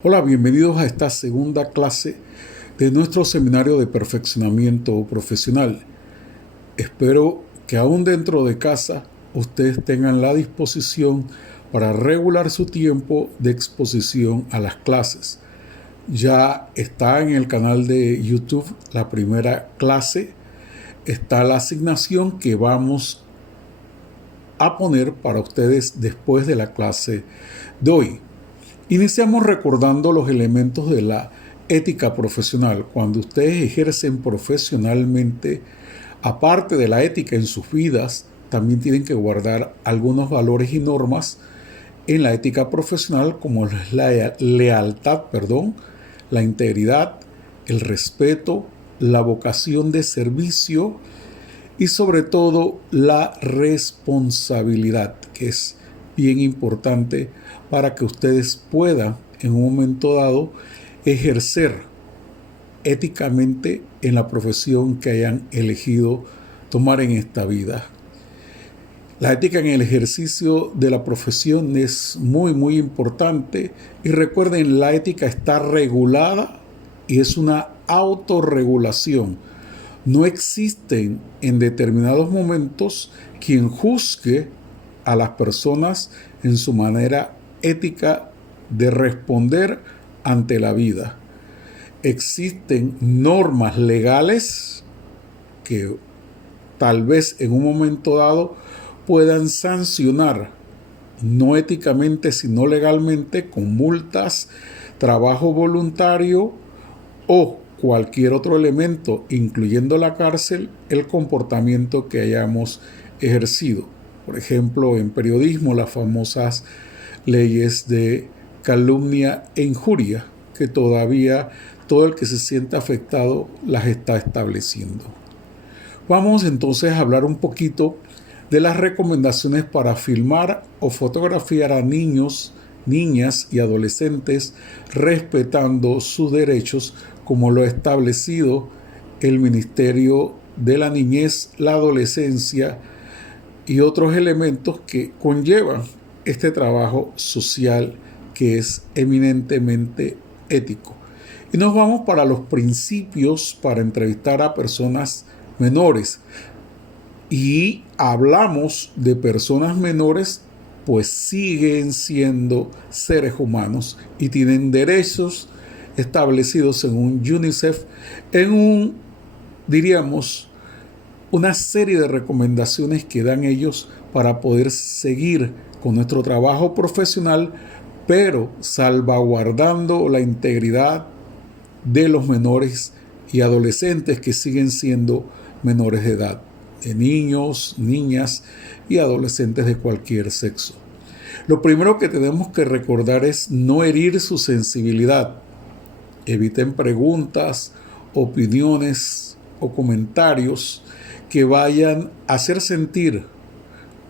Hola, bienvenidos a esta segunda clase de nuestro seminario de perfeccionamiento profesional. Espero que aún dentro de casa ustedes tengan la disposición para regular su tiempo de exposición a las clases. Ya está en el canal de YouTube la primera clase, está la asignación que vamos a poner para ustedes después de la clase de hoy. Iniciamos recordando los elementos de la ética profesional. Cuando ustedes ejercen profesionalmente, aparte de la ética en sus vidas, también tienen que guardar algunos valores y normas en la ética profesional, como es la lealtad, la integridad, el respeto, la vocación de servicio y sobre todo la responsabilidad, que es bien importante para que ustedes puedan en un momento dado ejercer éticamente en la profesión que hayan elegido tomar en esta vida. La ética en el ejercicio de la profesión es muy importante y recuerden, la ética está regulada y es una autorregulación. No existen en determinados momentos quien juzgue a las personas en su manera ética de responder ante la vida. Existen normas legales que tal vez en un momento dado puedan sancionar, no éticamente sino legalmente, con multas, trabajo voluntario o cualquier otro elemento, incluyendo la cárcel, el comportamiento que hayamos ejercido. Por ejemplo, en periodismo, las famosas leyes de calumnia e injuria, que todavía todo el que se sienta afectado las está estableciendo. Vamos entonces a hablar un poquito de las recomendaciones para filmar o fotografiar a niños, niñas y adolescentes respetando sus derechos, como lo ha establecido el Ministerio de la Niñez, la Adolescencia y otros elementos que conllevan este trabajo social que es eminentemente ético. Y nos vamos para los principios para entrevistar a personas menores. Y hablamos de personas menores, pues siguen siendo seres humanos y tienen derechos establecidos según UNICEF en una serie de recomendaciones que dan ellos para poder seguir con nuestro trabajo profesional, pero salvaguardando la integridad de los menores y adolescentes que siguen siendo menores de edad, de niños, niñas y adolescentes de cualquier sexo. Lo primero que tenemos que recordar es no herir su sensibilidad. Eviten preguntas, opiniones o comentarios que vayan a hacer sentir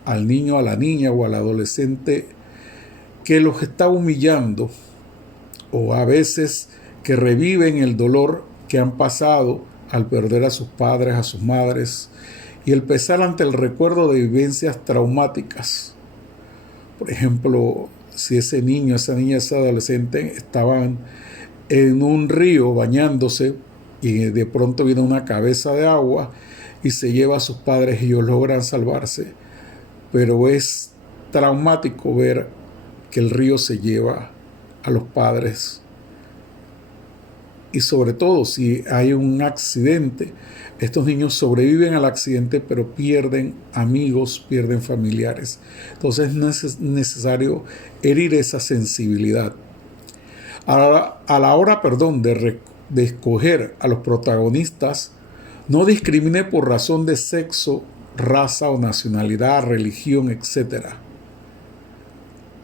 al niño, a la niña o al adolescente que los está humillando, o a veces que reviven el dolor que han pasado al perder a sus padres, a sus madres, y el pesar ante el recuerdo de vivencias traumáticas. Por ejemplo, si ese niño, esa niña, ese adolescente estaban en un río bañándose y de pronto viene una cabeza de agua y se lleva a sus padres y ellos logran salvarse, pero es traumático ver que el río se lleva a los padres. Y sobre todo si hay un accidente, estos niños sobreviven al accidente pero pierden amigos, pierden familiares. Entonces es necesario herir esa sensibilidad. A la hora de escoger a los protagonistas, no discrimine por razón de sexo, raza o nacionalidad, religión, etc.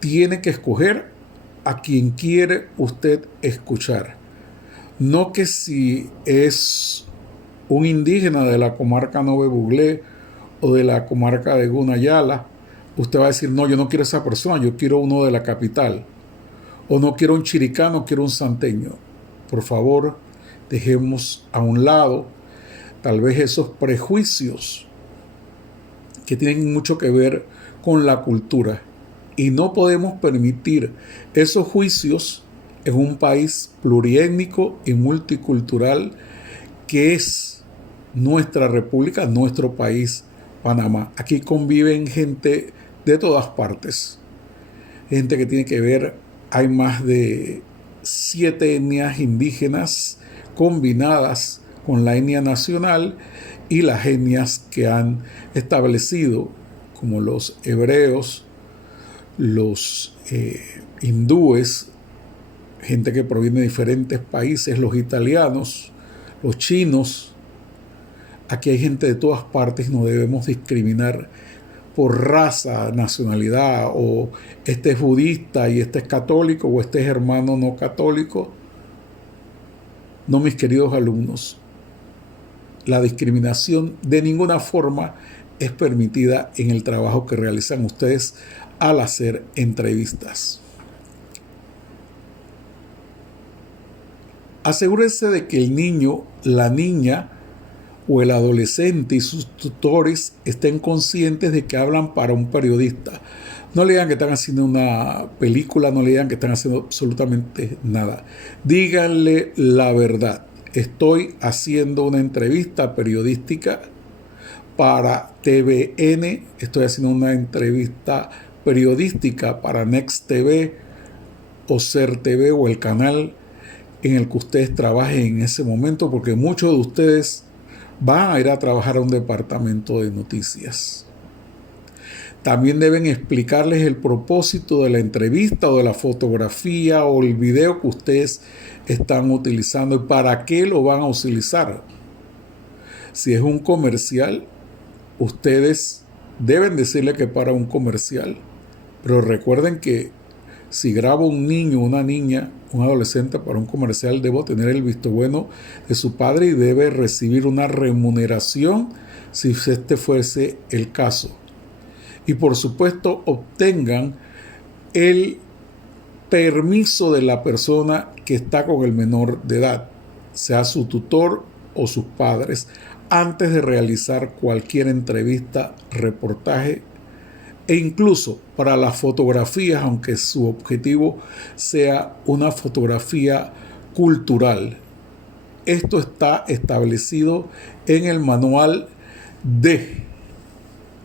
Tiene que escoger a quien quiere usted escuchar. No que si es un indígena de la comarca Nove Buglé o de la comarca de Gunayala, usted va a decir, no, yo no quiero esa persona, yo quiero uno de la capital. O no quiero un chiricano, quiero un santeño. Por favor, dejemos a un lado tal vez esos prejuicios que tienen mucho que ver con la cultura. Y no podemos permitir esos juicios en un país pluriétnico y multicultural que es nuestra república, nuestro país, Panamá. Aquí conviven gente de todas partes, gente que tiene que ver, hay más de 7 etnias indígenas combinadas con la etnia nacional y las etnias que han establecido, como los hebreos, los hindúes, gente que proviene de diferentes países, los italianos, los chinos. Aquí hay gente de todas partes, no debemos discriminar por raza, nacionalidad, o este es budista y este es católico, o este es hermano no católico. No, mis queridos alumnos, la discriminación de ninguna forma es permitida en el trabajo que realizan ustedes al hacer entrevistas. Asegúrense de que el niño, la niña o el adolescente y sus tutores estén conscientes de que hablan para un periodista. No le digan que están haciendo una película, no le digan que están haciendo absolutamente nada. Díganle la verdad. Estoy haciendo una entrevista periodística para TVN, estoy haciendo una entrevista periodística para Next TV o Ser TV o el canal en el que ustedes trabajen en ese momento, porque muchos de ustedes van a ir a trabajar a un departamento de noticias. También deben explicarles el propósito de la entrevista o de la fotografía o el video que ustedes están utilizando y para qué lo van a utilizar. Si es un comercial, ustedes deben decirle que para un comercial, pero recuerden que si grabo un niño, una niña, un adolescente para un comercial, debo tener el visto bueno de su padre y debe recibir una remuneración si este fuese el caso. Y por supuesto obtengan el permiso de la persona que está con el menor de edad, sea su tutor o sus padres, antes de realizar cualquier entrevista, reportaje e incluso para las fotografías, aunque su objetivo sea una fotografía cultural. Esto está establecido en el manual de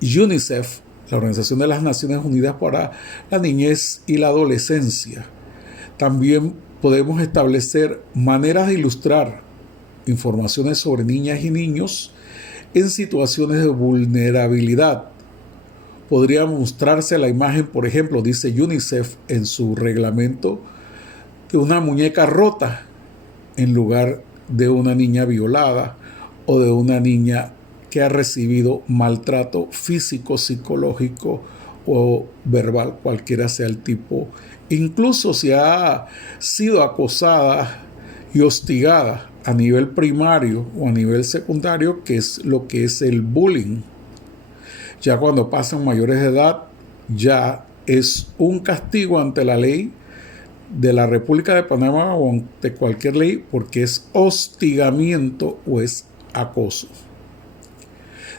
UNICEF, la Organización de las Naciones Unidas para la Niñez y la Adolescencia. También podemos establecer maneras de ilustrar informaciones sobre niñas y niños en situaciones de vulnerabilidad. Podría mostrarse la imagen, por ejemplo, dice UNICEF en su reglamento, de una muñeca rota en lugar de una niña violada o de una niña que ha recibido maltrato físico, psicológico o verbal, cualquiera sea el tipo. Incluso si ha sido acosada y hostigada a nivel primario o a nivel secundario, que es lo que es el bullying. Ya cuando pasan mayores de edad, ya es un castigo ante la ley de la República de Panamá o ante cualquier ley, porque es hostigamiento o es acoso.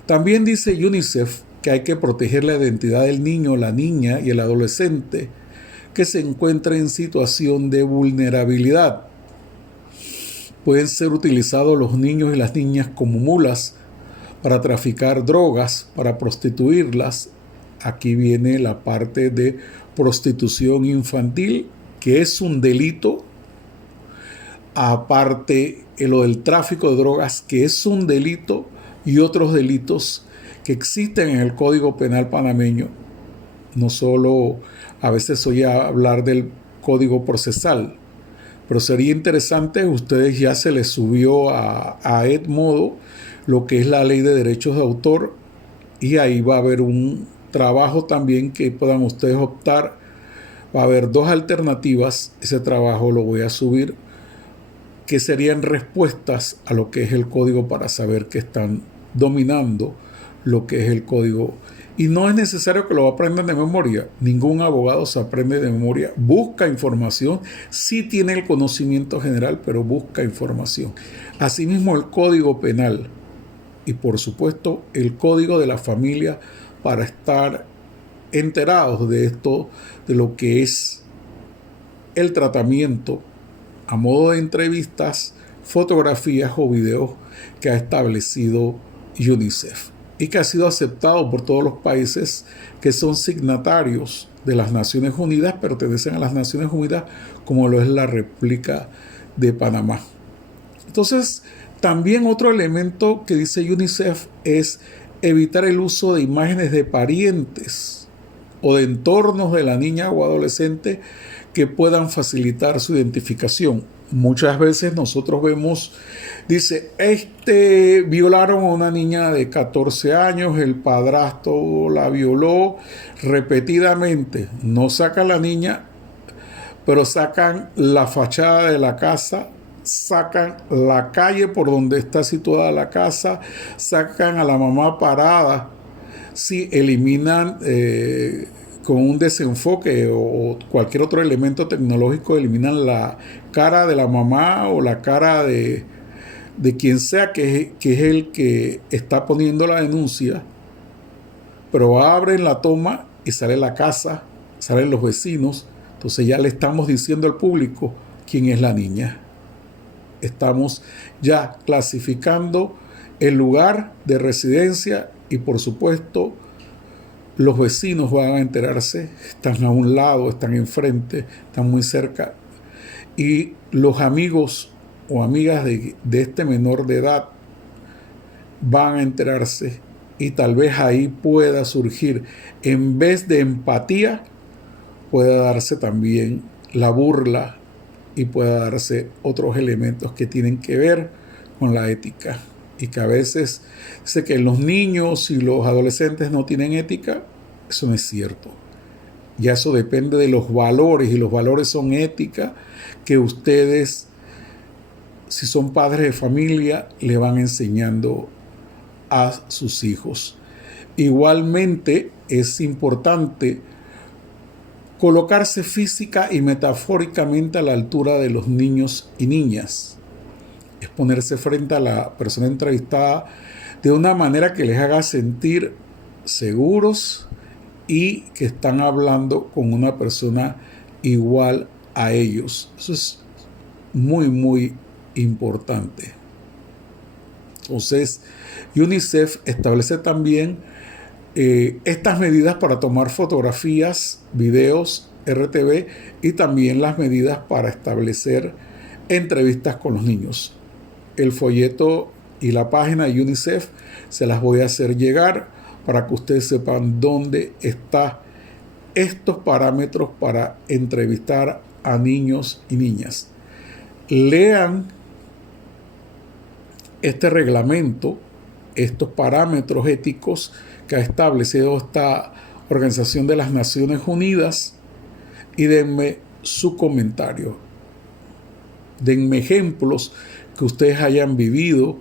También dice UNICEF que hay que proteger la identidad del niño, la niña y el adolescente que se encuentra en situación de vulnerabilidad. Pueden ser utilizados los niños y las niñas como mulas para traficar drogas, para prostituirlas. Aquí viene la parte de prostitución infantil, que es un delito. Aparte, lo del tráfico de drogas, que es un delito, y otros delitos que existen en el Código Penal panameño. No solo a veces oye hablar del Código Procesal, pero sería interesante, ustedes ya se les subió a Edmodo lo que es la ley de derechos de autor, y ahí va a haber un trabajo también que puedan ustedes optar. Va a haber 2 alternativas, ese trabajo lo voy a subir, que serían respuestas a lo que es el código para saber que están dominando lo que es el código. Y no es necesario que lo aprendan de memoria. Ningún abogado se aprende de memoria. Busca información. Sí tiene el conocimiento general, pero busca información. Asimismo, el Código Penal y, por supuesto, el Código de la Familia, para estar enterados de esto, de lo que es el tratamiento a modo de entrevistas, fotografías o videos que ha establecido UNICEF y que ha sido aceptado por todos los países que son signatarios de las Naciones Unidas, pertenecen a las Naciones Unidas, como lo es la República de Panamá. Entonces, también otro elemento que dice UNICEF es evitar el uso de imágenes de parientes o de entornos de la niña o adolescente que puedan facilitar su identificación. Muchas veces nosotros vemos, dice, violaron a una niña de 14 años, el padrastro la violó repetidamente. No sacan a la niña, pero sacan la fachada de la casa, sacan la calle por donde está situada la casa, sacan a la mamá parada. Si eliminan con un desenfoque o cualquier otro elemento tecnológico, eliminan la cara de la mamá o la cara de quien sea que es el que está poniendo la denuncia, pero abren la toma y sale la casa, salen los vecinos. Entonces ya le estamos diciendo al público quién es la niña. Estamos ya clasificando el lugar de residencia y, por supuesto, los vecinos van a enterarse. Están a un lado, están enfrente, están muy cerca. Y los amigos o amigas de este menor de edad van a enterarse y tal vez ahí pueda surgir, en vez de empatía, pueda darse también la burla y pueda darse otros elementos que tienen que ver con la ética. Y que a veces dice que los niños y los adolescentes no tienen ética. Eso no es cierto. Ya eso depende de los valores, y los valores son ética que ustedes, si son padres de familia, le van enseñando a sus hijos. Igualmente es importante colocarse física y metafóricamente a la altura de los niños y niñas. Es ponerse frente a la persona entrevistada de una manera que les haga sentir seguros y que están hablando con una persona igual a ellos. Eso es muy, muy importante. Entonces, UNICEF establece también estas medidas para tomar fotografías, videos, RTV, y también las medidas para establecer entrevistas con los niños. El folleto y la página de UNICEF se las voy a hacer llegar para que ustedes sepan dónde están estos parámetros para entrevistar a niños y niñas. Lean este reglamento, estos parámetros éticos que ha establecido esta Organización de las Naciones Unidas, y denme su comentario. Denme ejemplos que ustedes hayan vivido.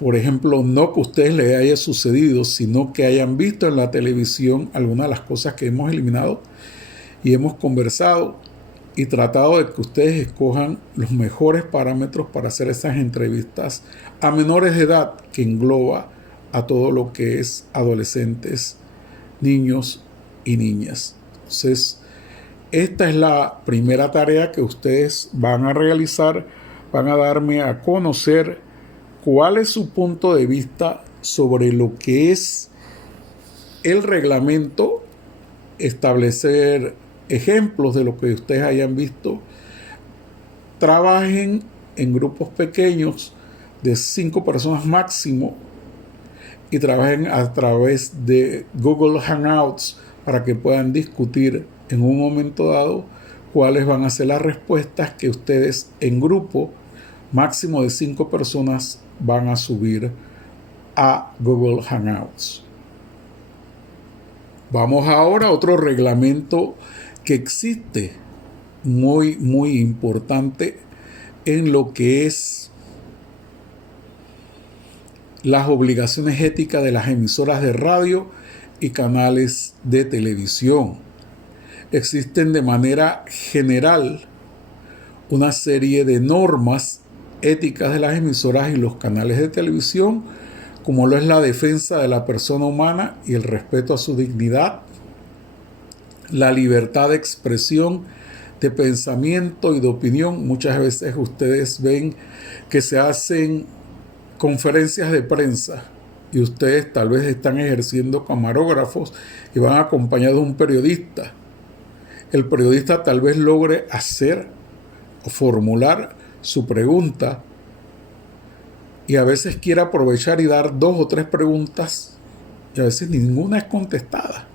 Por ejemplo, no que a ustedes les haya sucedido, sino que hayan visto en la televisión algunas de las cosas que hemos eliminado y hemos conversado y tratado de que ustedes escojan los mejores parámetros para hacer esas entrevistas a menores de edad, que engloba a todo lo que es adolescentes, niños y niñas. Entonces, esta es la primera tarea que ustedes van a realizar. Van a darme a conocer cuál es su punto de vista sobre lo que es el reglamento, establecer ejemplos de lo que ustedes hayan visto. Trabajen en grupos pequeños de 5 personas máximo y trabajen a través de Google Hangouts para que puedan discutir en un momento dado cuáles van a ser las respuestas que ustedes en grupo máximo de 5 personas van a subir a Google Hangouts. Vamos ahora a otro reglamento que existe muy, muy importante en lo que es las obligaciones éticas de las emisoras de radio y canales de televisión. Existen de manera general una serie de normas éticas de las emisoras y los canales de televisión, como lo es la defensa de la persona humana y el respeto a su dignidad, la libertad de expresión de pensamiento y de opinión. Muchas veces ustedes ven que se hacen conferencias de prensa y ustedes tal vez están ejerciendo camarógrafos y van acompañados de un periodista. El periodista tal vez logre hacer o formular su pregunta y a veces quiere aprovechar y dar 2 o 3 preguntas y a veces ninguna es contestada.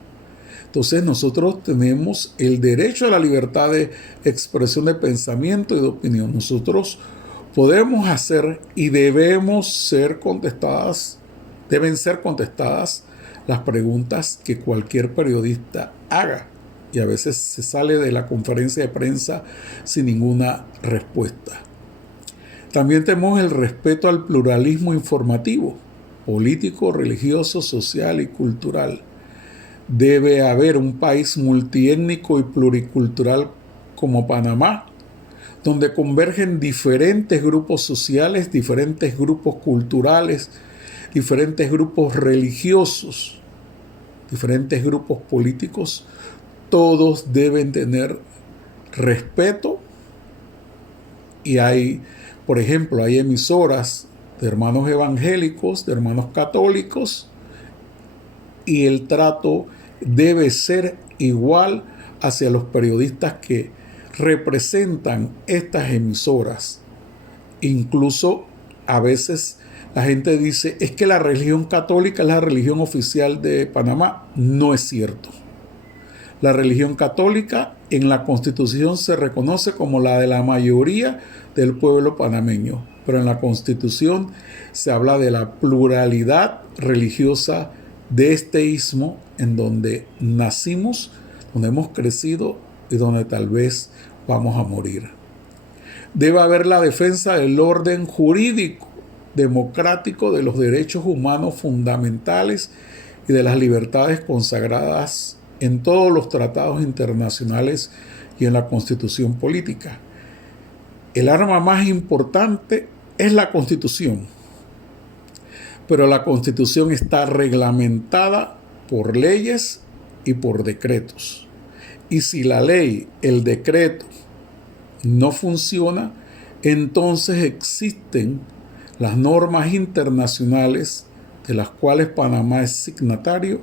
Entonces nosotros tenemos el derecho a la libertad de expresión de pensamiento y de opinión. Nosotros podemos hacer y deben ser contestadas las preguntas que cualquier periodista haga. Y a veces se sale de la conferencia de prensa sin ninguna respuesta. También tenemos el respeto al pluralismo informativo, político, religioso, social y cultural. Debe haber un país multiétnico y pluricultural como Panamá, donde convergen diferentes grupos sociales, diferentes grupos culturales, diferentes grupos religiosos, diferentes grupos políticos. Todos deben tener respeto y hay, por ejemplo, hay emisoras de hermanos evangélicos, de hermanos católicos, y el trato debe ser igual hacia los periodistas que representan estas emisoras. Incluso a veces la gente dice, es que la religión católica es la religión oficial de Panamá. No es cierto. La religión católica en la Constitución se reconoce como la de la mayoría del pueblo panameño, pero en la Constitución se habla de la pluralidad religiosa de este istmo en donde nacimos, donde hemos crecido y donde tal vez vamos a morir. Debe haber la defensa del orden jurídico, democrático, de los derechos humanos fundamentales y de las libertades consagradas en todos los tratados internacionales y en la Constitución política. El arma más importante es la Constitución, pero la Constitución está reglamentada por leyes y por decretos. Y si la ley, el decreto, no funciona, entonces existen las normas internacionales de las cuales Panamá es signatario,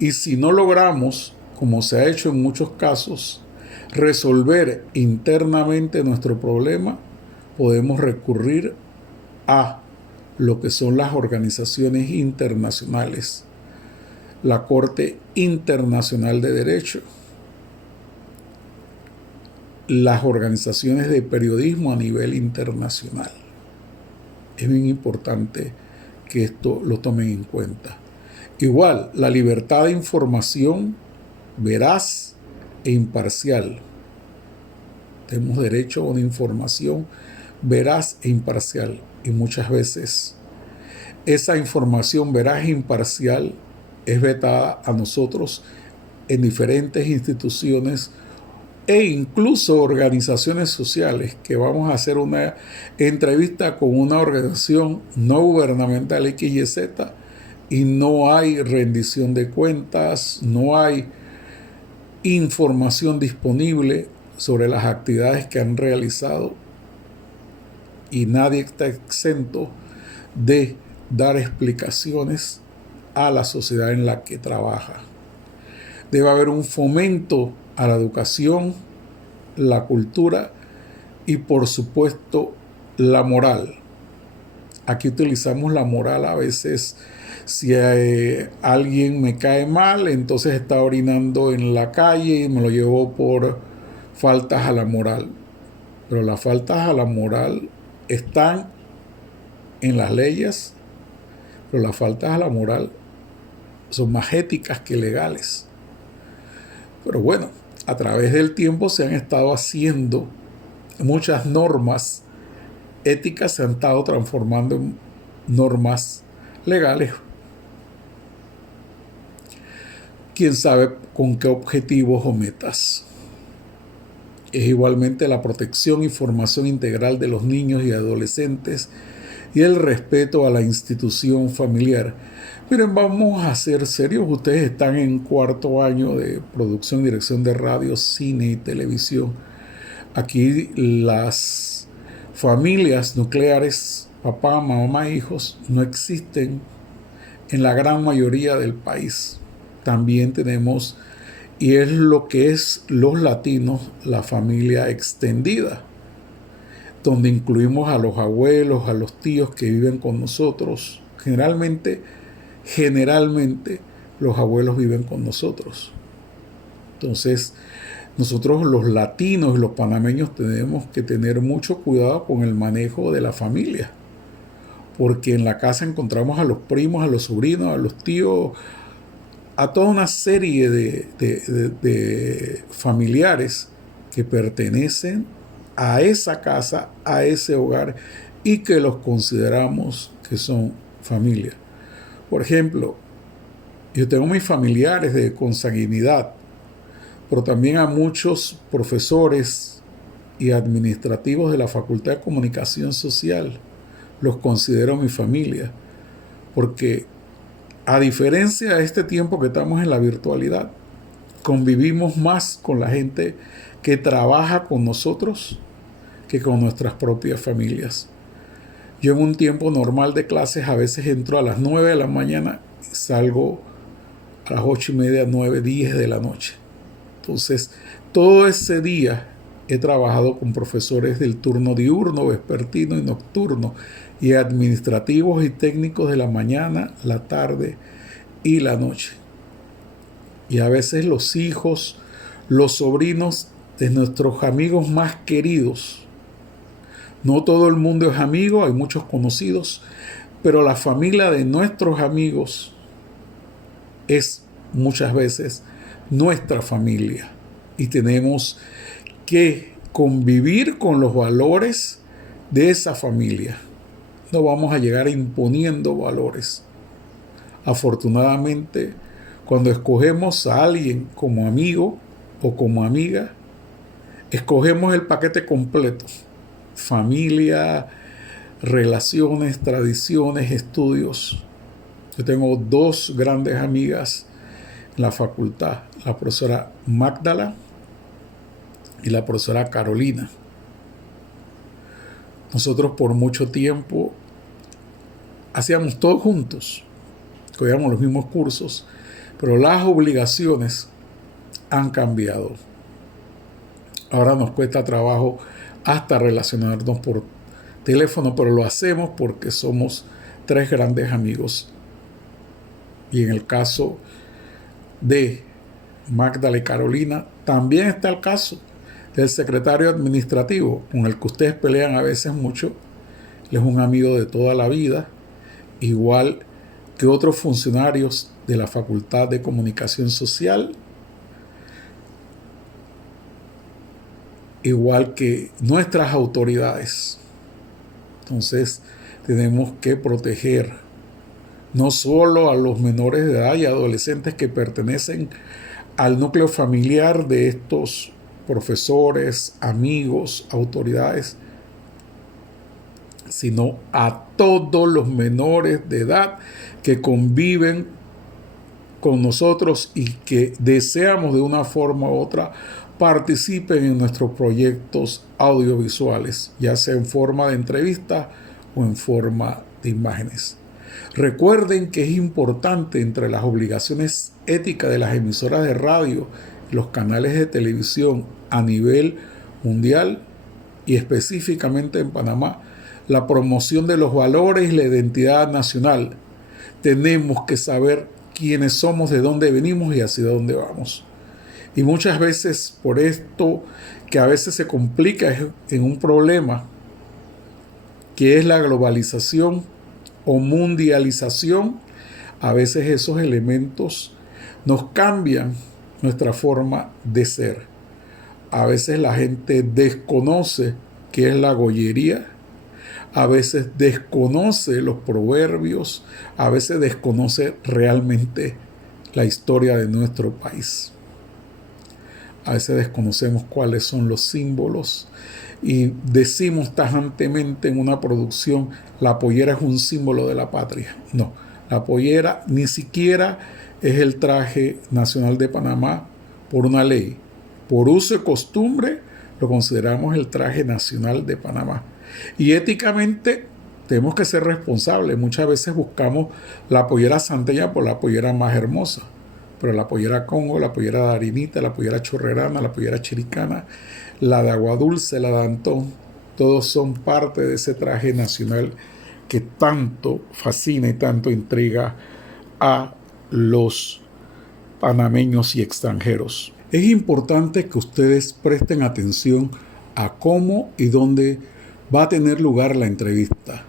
y si no logramos, como se ha hecho en muchos casos, resolver internamente nuestro problema, podemos recurrir a lo que son las organizaciones internacionales, la Corte Internacional de Derecho, las organizaciones de periodismo a nivel internacional. Es bien importante que esto lo tomen en cuenta. Igual, la libertad de información veraz e imparcial. Tenemos derecho a una información veraz e imparcial, y muchas veces esa información veraz e imparcial es vetada a nosotros en diferentes instituciones e incluso organizaciones sociales, que vamos a hacer una entrevista con una organización no gubernamental XYZ y no hay rendición de cuentas, no hay información disponible sobre las actividades que han realizado, y nadie está exento de dar explicaciones a la sociedad en la que trabaja. Debe haber un fomento a la educación, la cultura y, por supuesto, la moral. Aquí utilizamos la moral a veces. Si alguien me cae mal, entonces está orinando en la calle y me lo llevo por faltas a la moral. Pero las faltas a la moral están en las leyes, pero las faltas a la moral son más éticas que legales. Pero bueno, a través del tiempo se han estado haciendo muchas normas éticas, se han estado transformando en normas legales. Quién sabe con qué objetivos o metas. Es igualmente la protección y formación integral de los niños y adolescentes y el respeto a la institución familiar. Miren, vamos a ser serios. Ustedes están en 4º año de producción y dirección de radio, cine y televisión. Aquí las familias nucleares, papá, mamá, hijos, no existen en la gran mayoría del país. También tenemos, y es lo que es los latinos, la familia extendida, donde incluimos a los abuelos, a los tíos que viven con nosotros. Generalmente los abuelos viven con nosotros. Entonces, nosotros los latinos y los panameños tenemos que tener mucho cuidado con el manejo de la familia, porque en la casa encontramos a los primos, a los sobrinos, a los tíos, a toda una serie de familiares que pertenecen a esa casa, a ese hogar, y que los consideramos que son familia. Por ejemplo, yo tengo mis familiares de consanguinidad, pero también a muchos profesores y administrativos de la Facultad de Comunicación Social los considero mi familia, porque a diferencia de este tiempo que estamos en la virtualidad, convivimos más con la gente que trabaja con nosotros que con nuestras propias familias. Yo en un tiempo normal de clases a veces entro a las 9 de la mañana y salgo a las 8:30, 9, 10 de la noche. Entonces, todo ese día he trabajado con profesores del turno diurno, vespertino y nocturno, y administrativos y técnicos de la mañana, la tarde y la noche. Y a veces los hijos, los sobrinos de nuestros amigos más queridos. No todo el mundo es amigo, hay muchos conocidos, pero la familia de nuestros amigos es muchas veces nuestra familia, y tenemos que convivir con los valores de esa familia. No vamos a llegar imponiendo valores. Afortunadamente, cuando escogemos a alguien como amigo o como amiga, escogemos el paquete completo: familia, relaciones, tradiciones, estudios. Yo tengo dos grandes amigas en la facultad, la profesora Magdala y la profesora Carolina. Nosotros por mucho tiempo hacíamos todo juntos, cogíamos los mismos cursos, pero las obligaciones han cambiado. Ahora nos cuesta trabajo hasta relacionarnos por teléfono, pero lo hacemos porque somos tres grandes amigos. Y en el caso de Magdala y Carolina, también está el caso del secretario administrativo, con el que ustedes pelean a veces mucho. Él es un amigo de toda la vida, igual que otros funcionarios de la Facultad de Comunicación Social, igual que nuestras autoridades. Entonces, tenemos que proteger no solo a los menores de edad y adolescentes que pertenecen al núcleo familiar de estos profesores, amigos, autoridades, sino a todos los menores de edad que conviven con nosotros y que deseamos de una forma u otra participen en nuestros proyectos audiovisuales, ya sea en forma de entrevista o en forma de imágenes. Recuerden que es importante, entre las obligaciones éticas de las emisoras de radio y los canales de televisión a nivel mundial y específicamente en Panamá, la promoción de los valores y la identidad nacional. Tenemos que saber quiénes somos, de dónde venimos y hacia dónde vamos. Y muchas veces, por esto que a veces se complica en un problema que es la globalización o mundialización, a veces esos elementos nos cambian nuestra forma de ser. A veces la gente desconoce qué es la gollería, a veces desconoce los proverbios, a veces desconoce realmente la historia de nuestro país. A veces desconocemos cuáles son los símbolos y decimos tajantemente en una producción: la pollera es un símbolo de la patria. No, la pollera ni siquiera es el traje nacional de Panamá por una ley. Por uso y costumbre, lo consideramos el traje nacional de Panamá. Y éticamente tenemos que ser responsables. Muchas veces buscamos la pollera santeña por la pollera más hermosa, pero la pollera Congo, la pollera de harinita, la pollera chorrerana, la pollera chiricana, la de agua dulce, la de Antón, todos son parte de ese traje nacional que tanto fascina y tanto intriga a los panameños y extranjeros. Es importante que ustedes presten atención a cómo y dónde va a tener lugar la entrevista.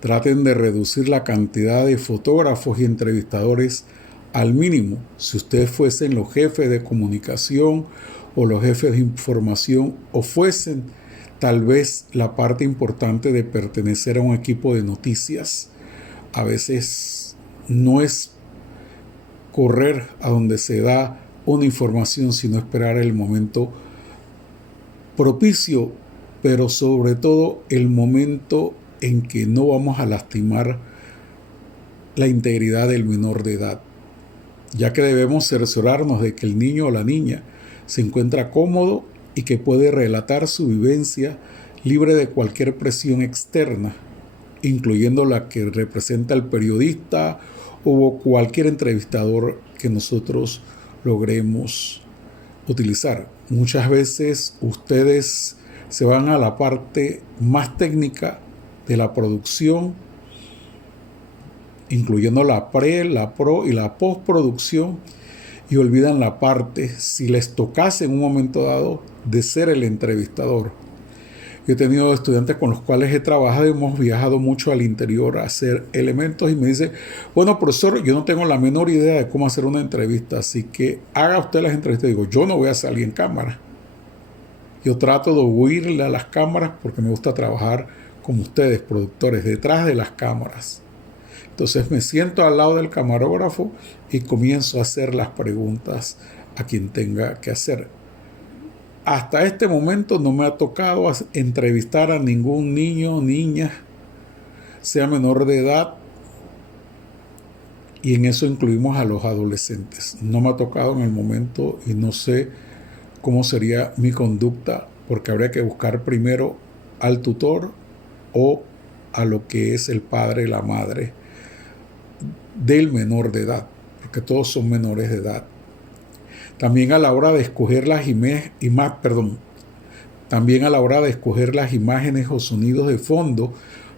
Traten de reducir la cantidad de fotógrafos y entrevistadores al mínimo. Si ustedes fuesen los jefes de comunicación o los jefes de información o fuesen tal vez la parte importante de pertenecer a un equipo de noticias, a veces no es correr a donde se da una información, sino esperar el momento propicio, pero sobre todo el momento en que no vamos a lastimar la integridad del menor de edad, ya que debemos cerciorarnos de que el niño o la niña se encuentra cómodo y que puede relatar su vivencia libre de cualquier presión externa, incluyendo la que representa el periodista o cualquier entrevistador que nosotros logremos utilizar. Muchas veces ustedes se van a la parte más técnica de la producción, incluyendo la pre, la pro y la postproducción, y olvidan la parte, si les tocase en un momento dado, de ser el entrevistador. Yo he tenido estudiantes con los cuales he trabajado y hemos viajado mucho al interior a hacer elementos y me dice, bueno, profesor, yo no tengo la menor idea de cómo hacer una entrevista, así que haga usted las entrevistas. Digo, yo no voy a salir en cámara. Yo trato de huirle a las cámaras porque me gusta trabajar como ustedes, productores, detrás de las cámaras. Entonces me siento al lado del camarógrafo y comienzo a hacer las preguntas a quien tenga que hacer. Hasta este momento no me ha tocado entrevistar a ningún niño o niña, sea menor de edad, y en eso incluimos a los adolescentes. No me ha tocado en el momento y no sé cómo sería mi conducta, porque habría que buscar primero al tutor o a lo que es el padre, la madre del menor de edad, porque todos son menores de edad. También a la hora de escoger también a la hora de escoger las imágenes o sonidos de fondo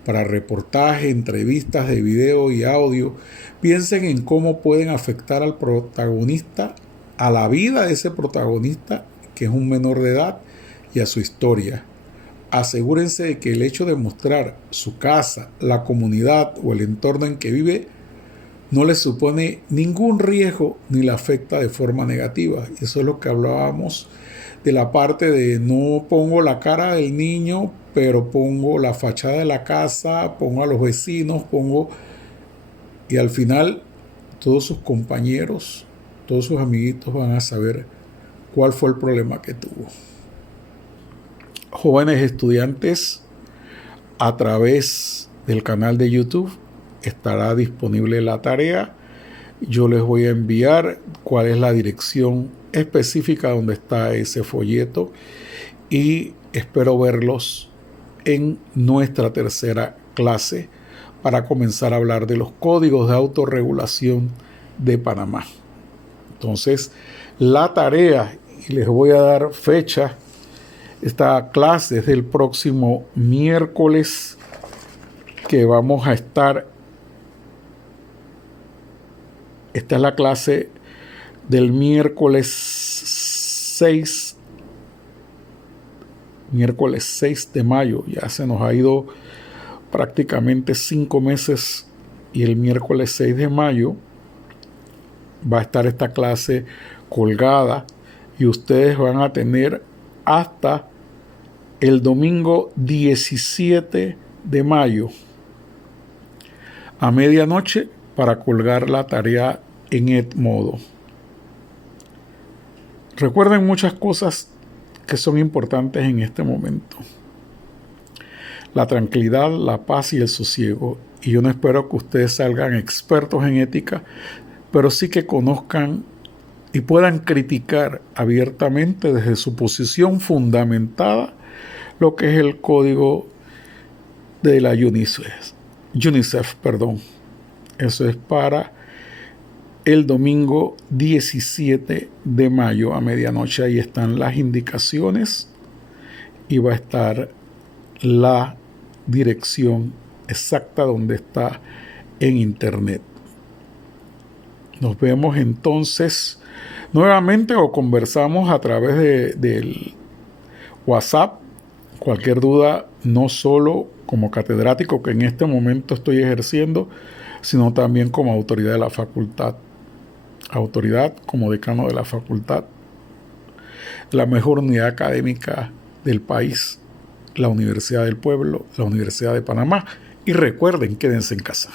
para reportaje, entrevistas de video y audio, piensen en cómo pueden afectar al protagonista, a la vida de ese protagonista, que es un menor de edad, y a su historia. Asegúrense de que el hecho de mostrar su casa, la comunidad o el entorno en que vive no le supone ningún riesgo ni le afecta de forma negativa. Y eso es lo que hablábamos de la parte de no pongo la cara del niño, pero pongo la fachada de la casa, pongo a los vecinos, y al final todos sus compañeros, todos sus amiguitos van a saber cuál fue el problema que tuvo. Jóvenes estudiantes, a través del canal de YouTube estará disponible la tarea. Yo les voy a enviar cuál es la dirección específica donde está ese folleto y espero verlos en nuestra tercera clase para comenzar a hablar de los códigos de autorregulación de Panamá. Entonces, la tarea, y les voy a dar fecha, esta clase es del próximo miércoles, que vamos a estar. Esta es la clase del miércoles 6 de mayo. Ya se nos ha ido prácticamente 5 meses y el miércoles 6 de mayo va a estar esta clase colgada y ustedes van a tener hasta el domingo 17 de mayo a medianoche para colgar la tarea en Edmodo. Recuerden muchas cosas que son importantes en este momento. La tranquilidad, la paz y el sosiego. Y yo no espero que ustedes salgan expertos en ética, pero sí que conozcan y puedan criticar abiertamente desde su posición fundamentada lo que es el código de la UNICEF, perdón. Eso es para el domingo 17 de mayo a medianoche. Ahí están las indicaciones y va a estar la dirección exacta donde está en internet. Nos vemos entonces nuevamente o conversamos a través del WhatsApp. Cualquier duda, no solo como catedrático que en este momento estoy ejerciendo, sino también como autoridad de la facultad. Autoridad como decano de la facultad, la mejor unidad académica del país, la Universidad del Pueblo, la Universidad de Panamá. Y recuerden, quédense en casa.